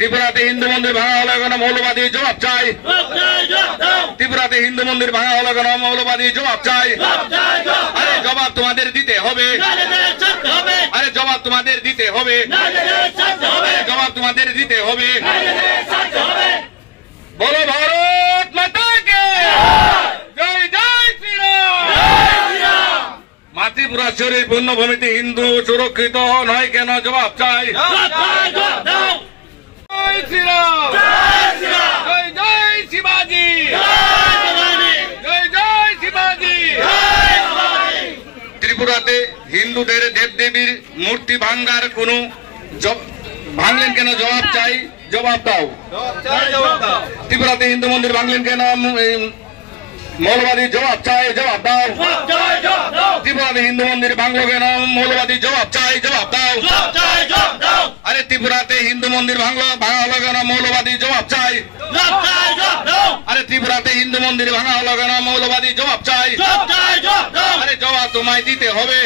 ত্রিপুরাতে হিন্দু মন্দির ভাঙা হলো কেন মৌলবাদী জবাব চাই। ত্রিপুরাতে হিন্দু মন্দির ভাঙা হলো কেন মৌলবাদী জবাব চাই। আরে জবাব তোমাদের দিতে হবে, আরে জবাব তোমাদের দিতে হবে, জবাব তোমাদের দিতে হবে। বলো ভারত মাতা কে জয়, জয় শ্রীরাম। মাতৃপুরা শরীর পুণ্যভূমিতে হিন্দু সুরক্ষিত নয় কেন জবাব চাই। জয় শ্রীরাম, জয় জয় শিবাজি, জয় জয় শিবাজি। ত্রিপুরাতে হিন্দুদের দেবদেবীর মূর্তি ভাঙ্গার কোন ভাঙলেন কেন জবাব চাই, জবাব দাও। ত্রিপুরাতে হিন্দু মন্দির ভাঙলেন কেন মৌলবাদী জবাব চাই, জবাব দাও। ত্রিপুরাতে হিন্দু মন্দির ভাঙলো কেন মৌলবাদী জবাব চাই, জবাব দাও। আরে ত্রিপুরাতে হিন্দু মন্দির ভাঙা হলো কেন মৌলবাদী জবাব চাই। আরে ত্রিপুরাতে হিন্দু মন্দির ভাঙা হলো কেন মৌলবাদী জবাব চাই। আরে জবাব তোমায় দিতে হবে।